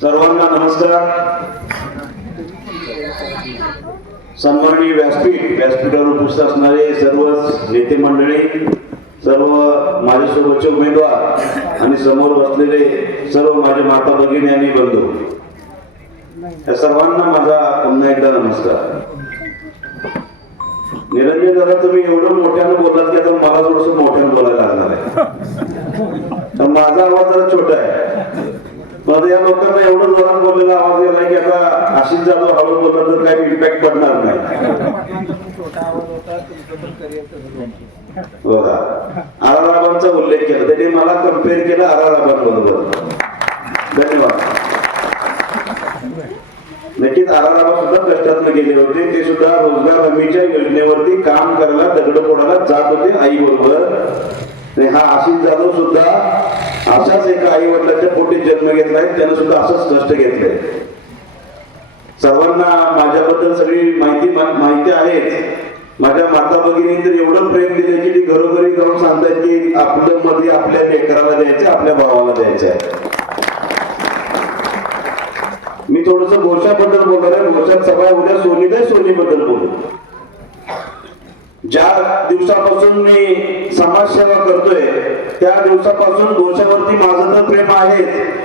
सर्वांना नमस्कार. सन्माननीय व्यासपीठ व्यासपीठावर उपस्थित असणारे सर्व नेते मंडळी सर्व माझ्यासोबतचे उमेदवार आणि समोर बसलेले सर्व माझे माता भगिनी आणि बंधू. या सर्वांना माझा पुन्हा एकदा नमस्कार. निरंजन दादा तुम्ही एवढं मोठ्यानं बोललात की आता मला थोडस मोठ्यानं बोलायला लागणार आहे. तर माझा आवाज जरा छोटा आहे. आता या लोकांना एवढं जोरात बोललेला आवाज गेला की आता आशिष जाधव हळू बोलला तर काही इम्पॅक्ट पडणार नाही. बघा आराराबांचा उल्लेख केला. त्याने मला कंपेअर केला आराराबांबरोबर. धन्यवाद. नक्कीच आराराबा सुद्धा कष्टातनं गेले होते. ते सुद्धा रोजगार हमीच्या योजनेवरती काम करायला दगड फोडायला जात होते आई बरोबर हा आशिष जाधव सुद्धा अशाच एका आई वडिलांच्या पोटी जन्म घेतलाय त्यानं सुद्धा असंच कष्ट घेतलंय. सर्वांना माझ्याबद्दल सगळी माहिती माहिती आहेच. माझ्या माता भगिनी तर एवढं प्रेम दिले की ती घरोघरी जाऊन सांगतात की आपलं मध्ये आपल्या लेकराला द्यायचं आपल्या भावाला द्यायचं आहे मी थोडस घोषाबद्दल बोलणार आहे घोषात सभा उद्या सोनी सोनीबद्दल सोनी बोलू. ज्या दिवसापासून मी समाजसेवा करतोय त्या दिवसापासून भोशावरती माझं तर प्रेम आहे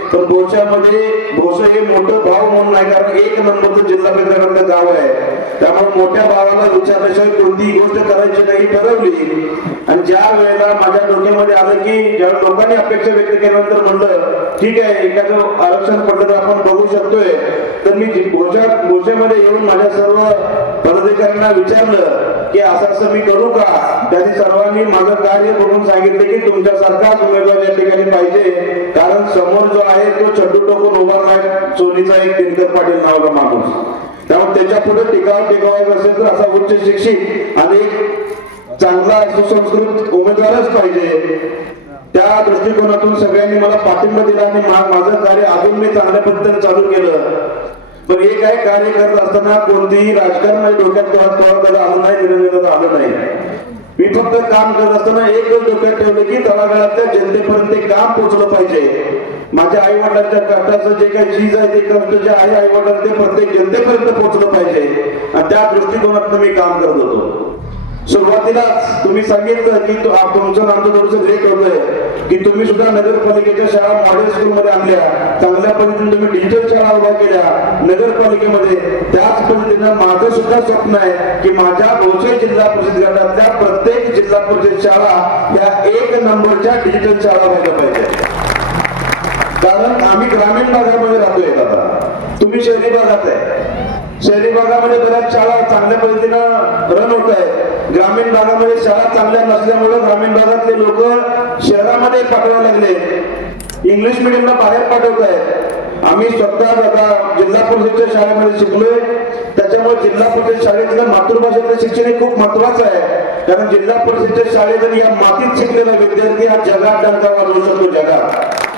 पण भोशामध्ये भोसा हे मोठं भाव म्हणून आहे कारण एक नंबरचं जिल्हा केंद्राकडलं गाव आहे. आपण मोठ्या भावाला विचारल्याशिवाय कोणतीही गोष्ट करायची नाही ठरवली. आणि ज्या वेळेला माझ्या डोक्यामध्ये आलं की ज्या लोकांनी अपेक्षा व्यक्त केल्यानंतर म्हणलं ठीक आहे एखादं आरक्षण पडलं तर आपण बघू शकतोय. तर मी भोशा भोशेमध्ये येऊन माझ्या सर्व पदाधिकाऱ्यांना विचारलं की असं असं मी करू का? त्यांनी सर्वांनी माझं कार्य बघून सांगितलं की तुमच्यासारखाच उमेदवार या ठिकाणी पाहिजे. कारण समोर जो आहे तो छड्डू टोकून उभा उभारलाय चोरीचा एक दिनकर पाटील नावाचा माणूस. त्यामुळे त्याच्या पुढे टिकाव टिकावायचं असेल तर असा उच्च शिक्षित आणि चांगला सुसंस्कृत उमेदवारच पाहिजे. त्या दृष्टिकोनातून सगळ्यांनी मला पाठिंबा दिला आणि माझं कार्य अजून मी चांगल्या पद्धतीने चालू केलं. पण हे काय कार्य करत असताना कोणतीही राजकारण डोक्यात तेव्हा आलं नाही निर्णय आलं नाही. मी फक्त काम करत असताना एकच डोक्यात ठेवलं की तळागाळातल्या जनतेपर्यंत ते काम पोहोचलं पाहिजे. माझ्या आई वडिलांच्या कष्टाचं जे काही चीज आहे ते कष्ट जे आहे आई वडील ते प्रत्येक जनतेपर्यंत पोहोचलं पाहिजे. आणि त्या दृष्टिकोनातून मी काम करत होतो. सुरुवातीलाच तुम्ही सांगितलं की तुमचं नामचं थोडंसं लेट होतंय. की तुम्ही सुद्धा नगरपालिकेच्या शाळा मॉडेल स्कूल मध्ये आणल्या. चांगल्या पद्धतीने तुम्ही डिजिटल शाळा उभ्या केल्या. नगरपालिकेमध्ये त्याच पद्धतीनं माझं सुद्धा स्वप्न आहे की माझ्या भोसे जिल्हा परिषद गटातल्या प्रत्येक जिल्हा परिषद शाळा या एक नंबरच्या डिजिटल शाळा व्हायला पाहिजे कारण आम्ही ग्रामीण भागामध्ये राहतोय दादा तुम्ही शहरी भागात आहे. शहरी भागामध्ये बऱ्याच शाळा चांगल्या पद्धतीनं रन होत आहे ग्रामीण भागामध्ये शाळा चांगल्या नसल्यामुळे ग्रामीण भागातले लोक शहरामध्ये पाठवायला लागले. इंग्लिश मिडियमला बाहेर पाठवत आहेत. आम्ही स्वतः दादा जिल्हा परिषदच्या शाळेमध्ये शिकलोय. त्याच्यामुळे जिल्हा परिषद शाळेतलं मातृभाषेतलं शिक्षण हे खूप महत्वाचं आहे. कारण जिल्हा परिषदच्या शाळेत या मातीत शिकलेला विद्यार्थी हा जगात डंका वाजवू शकतो जगात.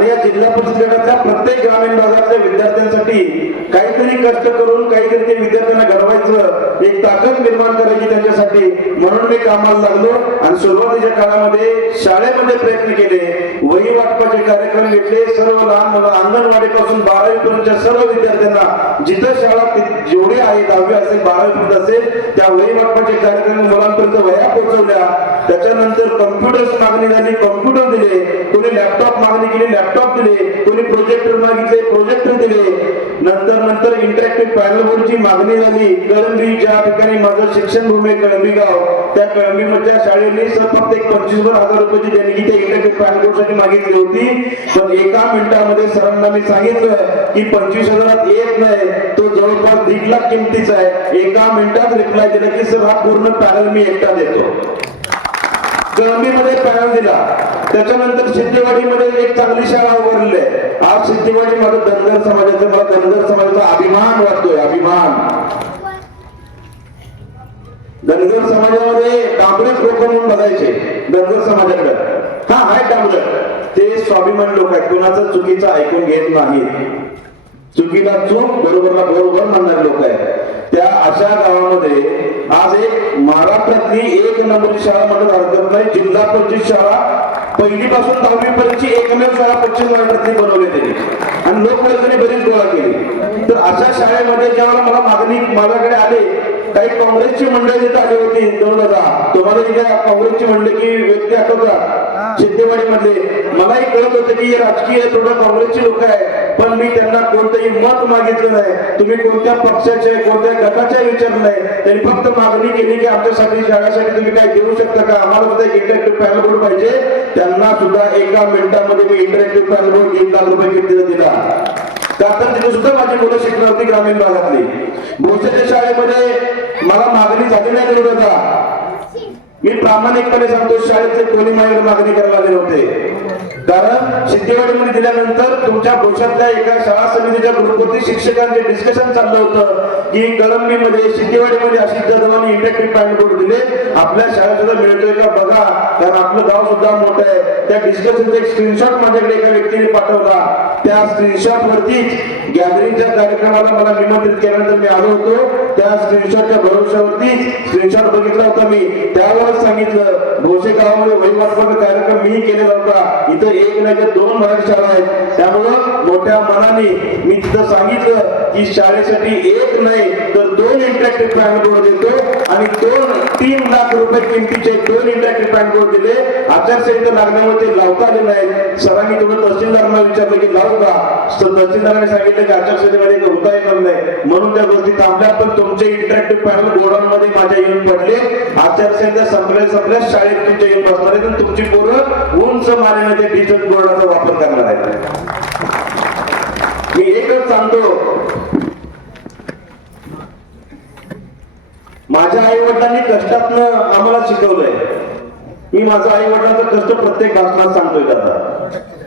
आणि या जिल्हा परिषद गटातल्या प्रत्येक ग्रामीण भागातल्या विद्यार्थ्यांसाठी काहीतरी कष्ट करून काहीतरी ते विद्यार्थ्यांना घडवायचं एक ताकद निर्माण करायची त्यांच्यासाठी म्हणून मी कामाला लागलो आणि सुरुवातीच्या काळामध्ये शाळेमध्ये प्रयत्न केले. वही वाटपाचे कार्यक्रम घेतले. सर्व लहान मुलं अंगणवाडीपासून बारावी पर्यंतच्या सर्व विद्यार्थ्यांना जिथं शाळा ति- जेवढी आहे दहावी असेल बारावी पर्यंत असेल त्या वही वाटपाचे कार्यक्रम मुलांपर्यंत वया पोहोचवल्या. त्याच्यानंतर कम्प्युटर्स मागणी झाली कम्प्युटर दिले कोणी लॅपटॉप मागणी केली लॅपटॉप दिले कोणी प्रोजेक्टर मागितले प्रोजेक्टर दिले. नंतर नंतर इंटरॅक्टिव्ह पॅनल बोर्डची मागणी झाली. कळंबी ज्या ठिकाणी माझं शिक्षण भूमी आहे कळंबी गाव त्या कळंबीमधल्या शाळेने सर फक्त एक पंचवीस हजार रुपयाची देणगी त्या इंटरॅक्टिव्ह पॅनल मागितली होती. पण एका मिनिटामध्ये सरांना मी सांगितलं की पंचवीस हजारात येत नाही तो जवळपास दीड लाख किमतीचा आहे. एका मिनिटात रिप्लाय दिला की सर हा पूर्ण पॅनल मी एकटा देतो. कळंबीमध्ये पॅनल दिला. त्याच्यानंतर सिद्धेवाडीमध्ये एक चांगली शाळा उभारली आहे. आज सिद्धेवाडी माझं धनगर समाजाचं मला धनगर समाजाचा अभिमान वाटतोय अभिमान. धनगर समाजामध्ये डांबरेच लोक म्हणून बघायचे धनगर समाजाकडे. हा आहे डांबर. ते स्वाभिमान लोक आहेत. कोणाचं चुकीचं ऐकून घेत नाही चुकीला चूक बरोबरला बरोबर म्हणणारे लोक आहेत. त्या अशा गावामध्ये आज एक महाराष्ट्रातली एक नंबरची शाळा म्हणत हरकत नाही जिल्हा परिषद शाळा पहिलीपासून दहावी पर्यंतची एकमेव शाळा पश्चिम महाराष्ट्रातली बनवली त्यांनी आणि लोकवर्गणी बरीच गोळा केली. तर अशा शाळेमध्ये जेव्हा मला मागणी माझ्याकडे आले काही काँग्रेसची मंडळी तिथे आली होती दोन हजार. तुम्हाला जी काय काँग्रेसची मंडळी व्यक्ती आठवतात? सिद्धेवाडी मधले मलाही कळत होतं की हे राजकीय थोडं काँग्रेसची लोक आहे पण मी त्यांना कोणतंही मत मागितलं नाही. तुम्ही कोणत्या पक्षाचे कोणत्या गटाचे विचारलं नाही. त्यांनी फक्त मागणी केली की आमच्यासाठी शाळेसाठी तुम्ही काय देऊ शकता का? आम्हाला सुद्धा इंटरेक्टिव्ह इंटरॅक्टिव्ह पॅनल बोर्ड पाहिजे. त्यांना सुद्धा एका मिनिटामध्ये मी इंटरेक्टिव्ह पॅनल बोर्ड तीन लाख रुपये किमतीला दिला. का तर तिथे सुद्धा माझी मुलं शिकणार होती ग्रामीण भागातली. भोसच्या शाळेमध्ये मला मागणी झाली नाही विरोधात. मी प्रामाणिकपणे सांगतो शाळेचे कोणी माझ्याकडे मागणी करायला आले नव्हते. कारण सिद्धेवाडीमध्ये दिल्यानंतर तुमच्या गोशातल्या एका शाळा समितीच्या ग्रुपवरती शिक्षकांचे डिस्कशन चाललं होतं की कळंबीमध्ये सिद्धेवाडीमध्ये अशी जर इंटरॅक्टिव्ह पॅनल बोर्ड दिले. आपल्या शाळेत सुद्धा मिळतोय का? बघा. आपलं गाव सुद्धा मोठं आहे. त्या डिस्कशनचा एक स्क्रीनशॉट माझ्याकडे एका व्यक्तीने पाठवला. त्या स्क्रीनशॉट वरतीच गॅदरिंगच्या कार्यक्रमाला मला निमंत्रित केल्यानंतर मी आलो होतो. त्या स्क्रीनशॉटच्या भरोश्यावरतीच स्क्रीनशॉट बघितला होता मी. त्यावेळेस सांगितलं भोसे गावामध्ये वहिवाटपट कार्यक्रम मी केलेला होता. इथं एक नाही तर दोन मराठी शाळा आहेत. त्यामुळं मोठ्या मनाने मी तिथं सांगितलं की शाळेसाठी एक नाही तर दोन इंटरॅक्टिव्ह पॅन बोर्ड देतो आणि दोन तीन लाख रुपये किमतीचे दोन इंटरॅक्टिव्ह पॅन बोर्ड दिले. आचारसंहिता लागल्यामुळे ते लावता आले नाहीत. सरांनी तुम्ही तहसीलदारांना विचारलं की लावू का? तर तहसीलदारांनी सांगितलं की आचारसंहितेमध्ये होता येणार नाही. म्हणून त्या गोष्टी थांबल्या पण तुमचे इंटरॅक्टिव्ह पॅनल बोर्डांमध्ये माझ्या येऊन पडले. आचारसंहिता संपल्या संपल्या शाळेत तुमच्या येऊन बसणार आहेत तुमची पोरं उंच मारण्यामध्ये डिजिटल बोर्डाचा वापर करणार आहेत. सांगतो. माझ्या आई वडिलांनी कष्टातनं आम्हाला शिकवलंय. मी माझा आई वडिलांचा कष्ट प्रत्येक भाषणात सांगतोय दादा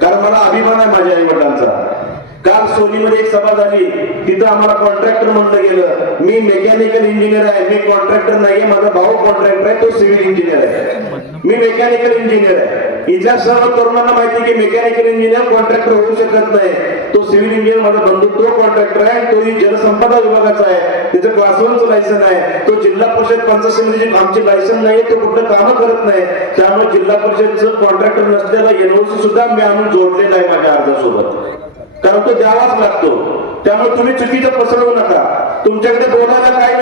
कारण मला अभिमान आहे माझ्या आई वडिलांचा काल सोनीमध्ये एक सभा झाली. तिथं आम्हाला कॉन्ट्रॅक्टर म्हणलं गेलं. मी मेकॅनिकल इंजिनियर आहे. मी कॉन्ट्रॅक्टर नाहीये. माझा भाऊ कॉन्ट्रॅक्टर आहे. तो सिव्हिल इंजिनियर आहे. मी मेकॅनिकल इंजिनियर आहे. इथल्या सर्व तरुणांना माहिती की मेकॅनिकल इंजिनियर कॉन्ट्रॅक्टर होऊ शकत नाही. तो सिव्हिल इंजिनियर माझा बंधू तो कॉन्ट्रॅक्टर आहे तोही जलसंपदा विभागाचा आहे. त्याचं क्लासरूमचं लायसन आहे. तो जिल्हा परिषद पंचायत समितीची आमची लायसन नाही तो कुठलं काम करत नाही. त्यामुळे जिल्हा परिषदचं कॉन्ट्रॅक्टर नसलेला एनओसी सुद्धा मी आणून जोडलेला आहे माझ्या अर्जासोबत. कारण तो द्यावाच लागतो. त्यामुळे तुम्ही चुकीचं पसरवू नका. तुमच्याकडे बोलायला काय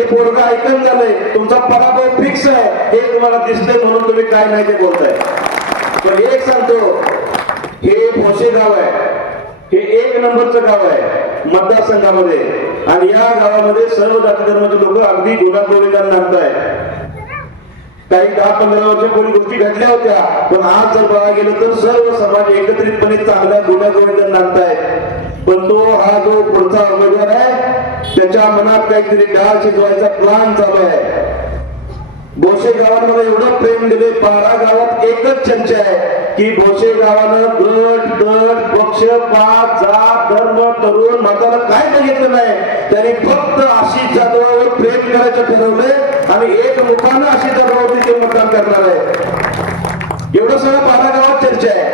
हे पोरग ऐकत झालंय. तुमचा पराभव फिक्स आहे. हे तुम्हाला दिसतंय म्हणून तुम्ही काय नाही ते बोलताय. पण एक सांगतो हे भोसे गाव आहे. हे एक नंबरचं गाव आहे मतदारसंघामध्ये. आणि या गावामध्ये सर्व जाती धर्माचे लोक अगदी गुन्हा नांदताय. काही दहा पंधरा वर्ष पूर्वी गोष्टी घडल्या होत्या पण आज जर बघा गेलं तर सर्व समाज एकत्रितपणे चांगल्या गुन्हा गोविंद पण तो हा जो पुढचा उमेदवार आहे त्याच्या मनात काहीतरी डाळ शिजवायचा प्लान चालू आहे. भोसे गावामध्ये एवढं प्रेम दिले बारा गावात एकच चर्चा आहे की भोसे गावानं गट गट पक्ष पाच जात धर्म तरुण मताला काय बघितलं नाही. त्यांनी फक्त आशिष जाधवावर प्रेम करायचं ठरवलंय आणि एक मुखानं आशिष जाधवावरती ते मतदान करणार आहे. एवढं सगळं बारा गावात चर्चा आहे.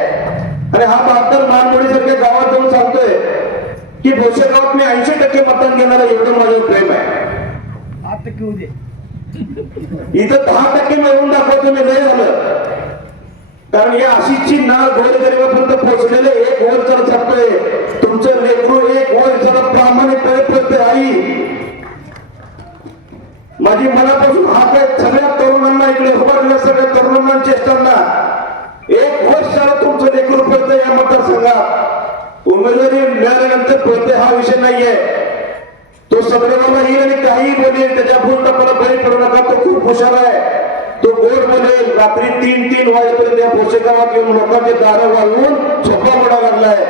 आणि हा बहात्तर मानमोडी सारख्या गावात जाऊन सांगतोय की भोसे गावात मी ऐंशी टक्के मतदान घेणार एवढं माझं प्रेम आहे. इथं दहा टक्के मिळवून दाखवतो मी लय झालं. कारण या आशिषची नाळ गोरगरिबापर्यंत पोहोचलेले एक वर जर छापतोय तुमचं लेकरू एक वर जर प्रामाणिकपणे प्रत्येक आई. माझी मनापासून हात आहे सगळ्या तरुणांना इकडे उभारलेल्या सगळ्या तरुणांना ज्येष्ठांना. एक वर्षाला तुमचं लेकरू पडतं या मतदारसंघात. उमेदवारी मिळाल्यानंतर कोणते हा विषय नाहीये. तो सगळ्यांना येईल आणि काही बोलेल त्याच्या भूल टप्प्याला बळी पडू नका तो खूप हुशार आहे. तो गोड बोलेल रात्री तीन तीन वाजेपर्यंत या भोसे गावात येऊन लोकांचे दारं वाळवून झोपा पडावा लागलाय.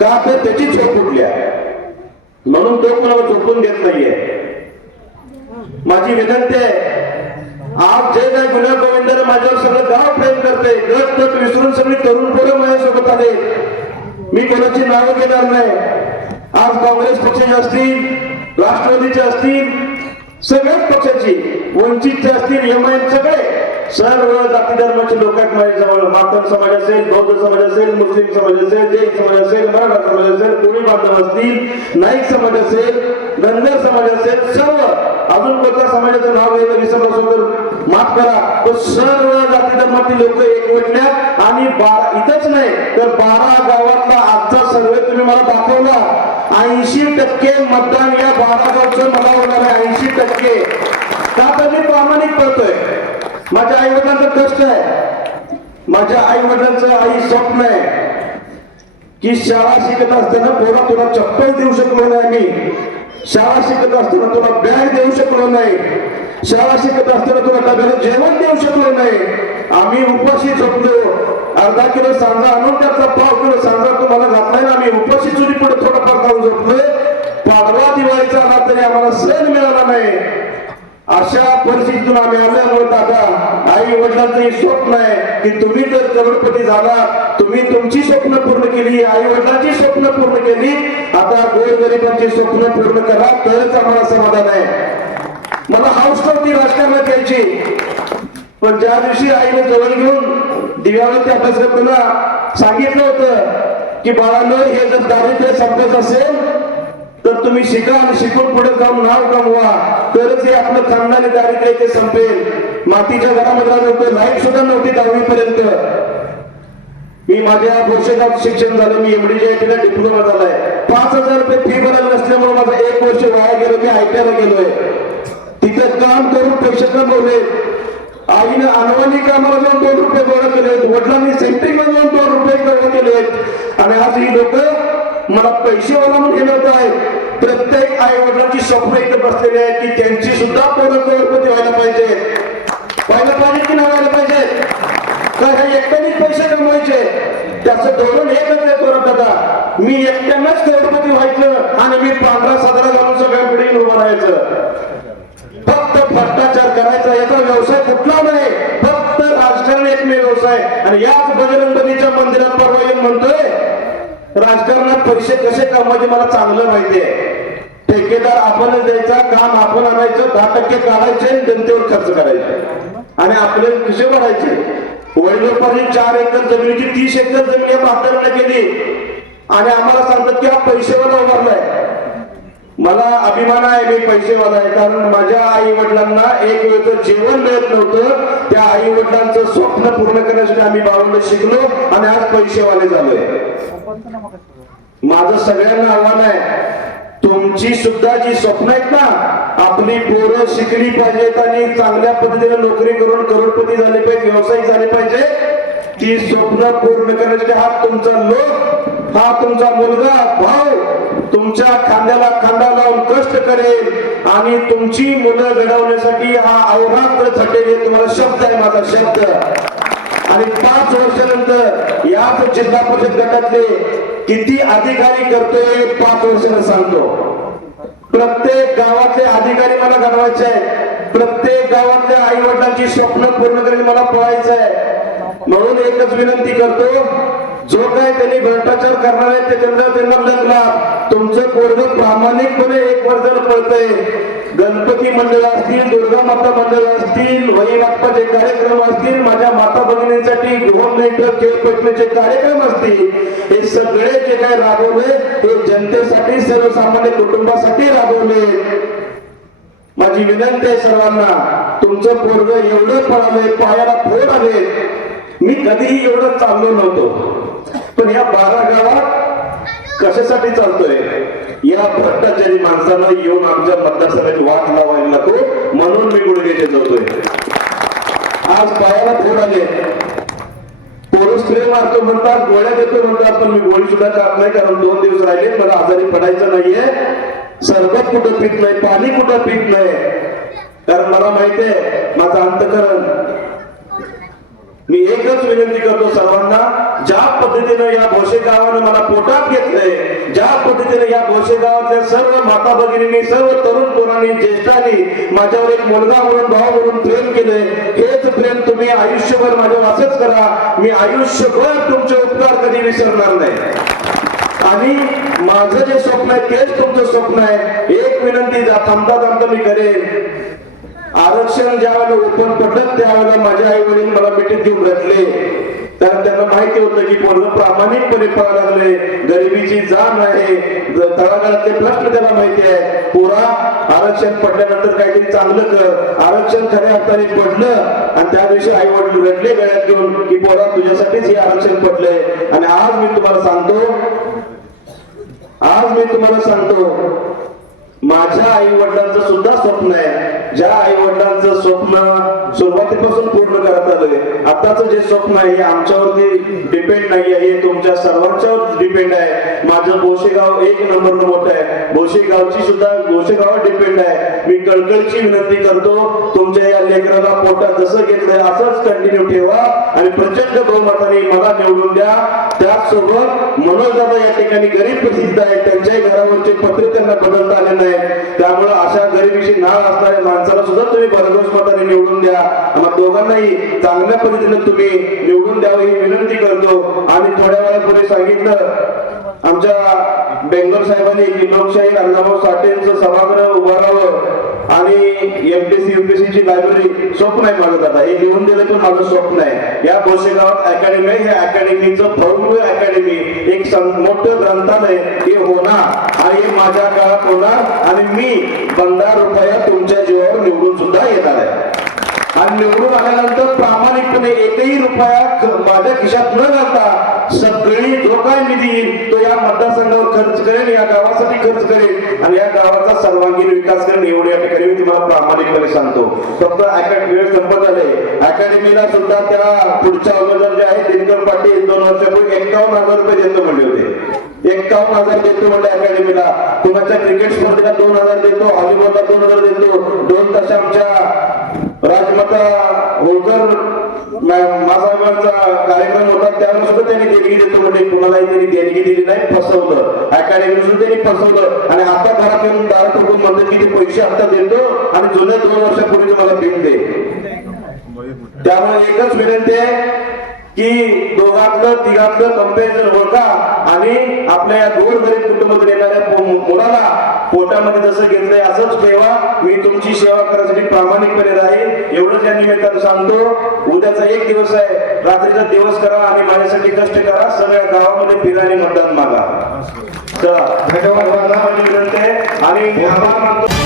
का तर त्याची झोप उठली आहे. म्हणून तो मला झोपून देत नाहीये. माझी विनंती आहे आज जे काय गुन्हा गोविंदर माझ्यावर सगळं गाव प्रेम करते. गट गट विसरून सगळी तरुण पोरं माझ्यासोबत आले मी कोणाची नावं घेणार नाही. आज काँग्रेस पक्षाचे असतील राष्ट्रवादीचे असतील सगळ्याच पक्षाची वंचितचे असतील एम आय सगळे सर्व जाती धर्माचे लोक आहेत माझ्याजवळ. मातम समाज असेल बौद्ध समाज असेल मुस्लिम समाज असेल जैन समाज असेल मराठा समाज असेल कोळी बांधव असतील नाईक समाज असेल धनगर समाज असेल सर्व. अजून कोणत्या समाजाचं नाव घ्यायचं विसरलं तर माफ करा पण सर्व जाती धर्मातील लोक एकवटल्यात आणि बारा इथंच नाही तर बारा गावातला आजचा सर्वे तुम्ही मला दाखवला. ऐंशी टक्के मतदान या बारा गावचं मला होणार आहे ऐंशी टक्के. का तर मी प्रामाणिक करतोय. माझ्या आई वडिलांचं कष्ट आहे. माझ्या आई वडिलांचं आई स्वप्न आहे. की शाळा शिकत असताना पोरा तुला चप्पल देऊ शकलो नाही मी. शाळा शिकत असताना तुला बॅग देऊ शकलो नाही. शाळा शिकत असताना तुला डब्याला जेवण देऊ शकलो नाही. आम्ही उपाशी झोपलो. अर्धा किलो सांजा आणून त्याचा पाव किलो सांजा तुम्हाला घातलाय ना आम्ही उपाशी चुरी पुढे थोडंफार खाऊन झोपलोय. पाडवा दिवाळीचा आला तरी आम्हाला सण मिळाला नाही. अशा परिस्थितीतून आम्ही आल्यामुळे दादा. आई वडिलांचं हे स्वप्न आहे की तुम्ही जर करोडपती झाला तुम्ही तुमची स्वप्न पूर्ण केली आई वडिलांची स्वप्न पूर्ण केली आता गोरगरिबांची स्वप्न पूर्ण करा तरच आम्हाला समाधान आहे. मला हाऊस नव्हती राजकारणात यायची पण ज्या दिवशी आईने जवळ घेऊन दिव्यावरती अभ्यास करताना सांगितलं होतं की बाळानं हे जर दारिद्र्य संपत असेल तर तुम्ही शिका आणि शिकून पुढे जाऊन नाव कमवा. तरच हे आपलं खानदानी दारिद्र्य ते संपेल. मातीच्या घरामध्ये नव्हतं लाइट सुद्धा नव्हती दहावी पर्यंत मी माझ्या भोशेगाव शिक्षण झालं मी एमडी ला डिप्लोमा झालाय. पाच हजार रुपये फी भरत नसल्यामुळे माझं एक वर्ष वाया गेलो मी आयटीआयला गेलोय. तिथं काम करून पैसे बोलले आईने अनवानी कामाला जाऊन दोन रुपये गोळा केलेत वडिलांनी सेंट्रिंग जाऊन दोन रुपये गोळा केलेत. आणि आज ही लोक मला पैसेवाला म्हणून हे आहेत प्रत्येक आई वडिलांची स्वप्न इथे बसलेली आहेत की त्यांची सुद्धा पूर्ण करोडपती व्हायला पाहिजे. व्हायला पाहिजे की नाही व्हायला पाहिजे? तर हे एकट्यानेच पैसे कमवायचे? त्याचं धोरण हे आहे थोडं दादा? मी एकट्यानंच करोडपती व्हायचं आणि मी पांढरा सतरा घालून सगळ्या पिढी उभं राहायचं. फक्त भ्रष्टाचार करायचा याचा व्यवसाय कुठला नाही. फक्त राजकारण एकमेव व्यवसाय. आणि याच बजरंगबलीच्या मंदिरात परवा येऊन म्हणतोय राजकारणात पैसे कसे कमवायचे मला चांगलं माहितीये ठेकेदार आपणच द्यायचा काम आपण आणायचं दहा टक्के काढायचे जनतेवर खर्च करायचे. आणि आपले कसे भरायचे. वडिलोपार्जित चार एकर जमिनीची तीस एकर जमीन या म्हाताऱ्याने केली. आणि आम्हाला सांगतात की हा पैसेवाला उभारलाय. मला अभिमान आहे मी पैसेवाला आहे. कारण माझ्या आई वडिलांना एक वेळचं जेवण मिळत नव्हतं. त्या आई वडिलांचं स्वप्न पूर्ण करण्यासाठी आम्ही बावन्न शिकलो आणि आज पैसेवाले झालोय. माझं सगळ्यांना आव्हान आहे. तुमची सुद्धा जी स्वप्न आहेत ना आपली पोरं शिकली पाहिजेत आणि चांगल्या पद्धतीने नोकरी करून करोडपती झाले पाहिजे व्यावसायिक झाले पाहिजे ती स्वप्न पूर्ण करण्यासाठी हा तुमचा लोक हा तुमचा मुलगा भाऊ तुमच्या खांद्याला खांदा लावून कष्ट करेल आणि तुमची मुलं घडवण्यासाठी हा अवरात्र झटेल तुम्हाला शब्द आहे माझा शब्द. आणि पाच वर्षानंतर याच जिल्हा परिषद गटातले किती अधिकारी करतोय पाच वर्षानं सांगतो. प्रत्येक गावातले अधिकारी मला घडवायचे आहेत. प्रत्येक गावातल्या आई वडिलांची स्वप्न पूर्ण करायला मला पळायचं आहे. म्हणून एकच विनंती करतो जो काय त्यांनी भ्रष्टाचार करणार आहे ते त्यांना त्यांना तुमचं पोरग प्रामाणिकपणे एक वर्जन पळतंय. गणपती मंडळ असतील दुर्गा माता मंडळ असतील वही बाप्पाचे कार्यक्रम असतील माझ्या माता भगिनींसाठी गृह बैठक खेळपटण्याचे कार्यक्रम असतील हे सगळे जे काय राबवले हे जनतेसाठी सर्वसामान्य कुटुंबासाठी राबवले. माझी विनंती आहे सर्वांना तुमचं पोरग एवढं पळालंय पायाला फोड आले मी कधीही एवढं चाललो नव्हतो. पण या बारा गावात कशासाठी चालतोय? या भ्रष्टाचारी माणसाला येऊन आमच्या मतदारसंघाची वाट लावायला नको म्हणून मी गुडघे जातोय आज पायाला फोड आले पोरं स्प्रे मारतो म्हणतात गोळ्या देतो म्हणतात पण मी गोळी सुद्धा खात नाही कारण दोन दिवस राहिले मला आजारी पडायचं नाहीये. सरबत कुठं पित नाही पाणी कुठं पित नाही? कारण मला माहितीये माझं अंतकरण मी एकच विनंती करतो सर्वांना ज्या पद्धतीनं या भोसे गावानं मला पोटात घेतलंय ज्या पद्धतीने या भोसे गावातल्या सर्व माता भगिनींनी सर्व तरुण पोरांनी ज्येष्ठांनी माझ्यावर एक मुलगा म्हणून भाव म्हणून प्रेम केलंय हेच प्रेम तुम्ही आयुष्यभर माझ्यावर असंच करा. मी आयुष्यभर तुमचे उपकार कधी विसरणार नाही. आणि माझं जे स्वप्न आहे तेच तुमचं स्वप्न आहे. एक विनंती जा- थांबता थांबता मी करेन. आरक्षण ज्या वेळेला ओपन पडलं त्यावेळेला माझ्या आई वडील मला घेऊन रचले कारण त्यांना माहिती होतं की पोरग प्रामाणिकपणे पळा लागले. गरिबीची जाण आहे. तळागाळातले प्रश्न त्याला माहिती आहे पोरा आरक्षण पडल्यानंतर काहीतरी चांगलं कर. आरक्षण खऱ्या हाताने पडलं आणि त्या दिवशी आई वडील रडले गळ्यात घेऊन की पोरा तुझ्यासाठीच हे आरक्षण पडलंय. आणि आज मी तुम्हाला सांगतो आज मी तुम्हाला सांगतो माझ्या आई वडिलांचं सुद्धा स्वप्न आहे. ज्या आई वडिलांचं स्वप्न सुरुवातीपासून पूर्ण करत आलोय आताच जे स्वप्न आहे हे आमच्यावरती डिपेंड नाही आहे हे तुमच्या सर्वांच्यावर डिपेंड आहे. माझं गोशेगाव एक नंबर मोठं आहे. गोशेगावची सुद्धा बोशेगाव डिपेंड आहे. मी कळकळची विनंती करतो तुमच्या या लेकराला पोटात जसं घेतलंय असंच कंटिन्यू ठेवा आणि प्रचंड बहुमताने मला निवडून द्या. त्याचसोबत मनोज दादा या ठिकाणी गरीब प्रसिद्ध आहे त्यांच्याही घरावरचे पत्रे त्यांना बदलता आले नाही त्यामुळे अशा गरिबीशी नाळ असणारे माणसं माणसाला सुद्धा तुम्ही भरघोस मताने निवडून द्या. आम्हाला दोघांनाही चांगल्या पद्धतीने तुम्ही निवडून द्यावं ही विनंती करतो. आणि थोड्या वेळापूर्वी सांगितलं आमच्या बेंगलोर साहेबांनी लोकशाही अण्णाभाऊ साठेंचं सभागृह उभारावं आणि एमपीसी युपीसी ची लायब्ररी स्वप्न आहे माझं दादा. हे लिहून दिलं तर माझं स्वप्न आहे. या बोसेगावात अकॅडमी आहे. ह्या अकॅडमीचं भव्य अकॅडमी एक सं- मोठं ग्रंथालय हे होणार आणि माझ्या काळात होणार आणि मी बंदा रुपया तुमच्या जीवावर निवडून सुद्धा येणार आहे. आणि निवडून आल्यानंतर प्रामाणिकपणे एकही रुपया माझ्या खिशात न घालता सगळी जो काय निधी येईल तो या मतदारसंघावर खर्च करेन या गावासाठी खर्च करेन आणि या गावाचा सर्वांगीण विकास करेल एवढे या ठिकाणी मी तुम्हाला प्रामाणिकपणे सांगतो. फक्त अकॅडमी वेळ संपत आले. अकॅडमीला सुद्धा त्या पुढच्या अगोदर जे आहे दिनकर पाटील दोन वर्षापूर्वी एकावन्न हजार रुपये देतो म्हणले होते. एक्कावन्न हजार देतो म्हणजे अकॅडमीला. कुणाच्या क्रिकेट स्पर्धेला दोन हजार देतो हॉलीबॉलला दोन हजार देतो. दोन तास आमच्या राजमाता होळकर मासाहेबांचा कार्यक्रम होता. त्यावर सुद्धा त्यांनी देणगी देतो म्हणजे कुणालाही त्यांनी देणगी दिली नाही फसवलं. अकॅडमी सुद्धा त्यांनी फसवलं. आणि आता घरात येऊन दार ठोकून म्हणतात की ते पैसे आता देतो आणि जुन्या दोन वर्षापूर्वी मला बिल दे. त्यामुळे एकच विनंती आहे की दोघातलं तिघातलं कंपॅरिझन ओळखा आणि आपल्या या दोन गरीब कुटुंबातून येणाऱ्या मुलाला पोटामध्ये जसं घेतलंय असंच ठेवा मी तुमची सेवा करण्यासाठी प्रामाणिकपणे राहील एवढंच या निमित्तानं सांगतो उद्याचा एक दिवस आहे रात्रीचा दिवस करा आणि माझ्यासाठी कष्ट करा सगळ्या गावामध्ये फिरा मतदान मागा धन्यवाद आणि आभार मानतो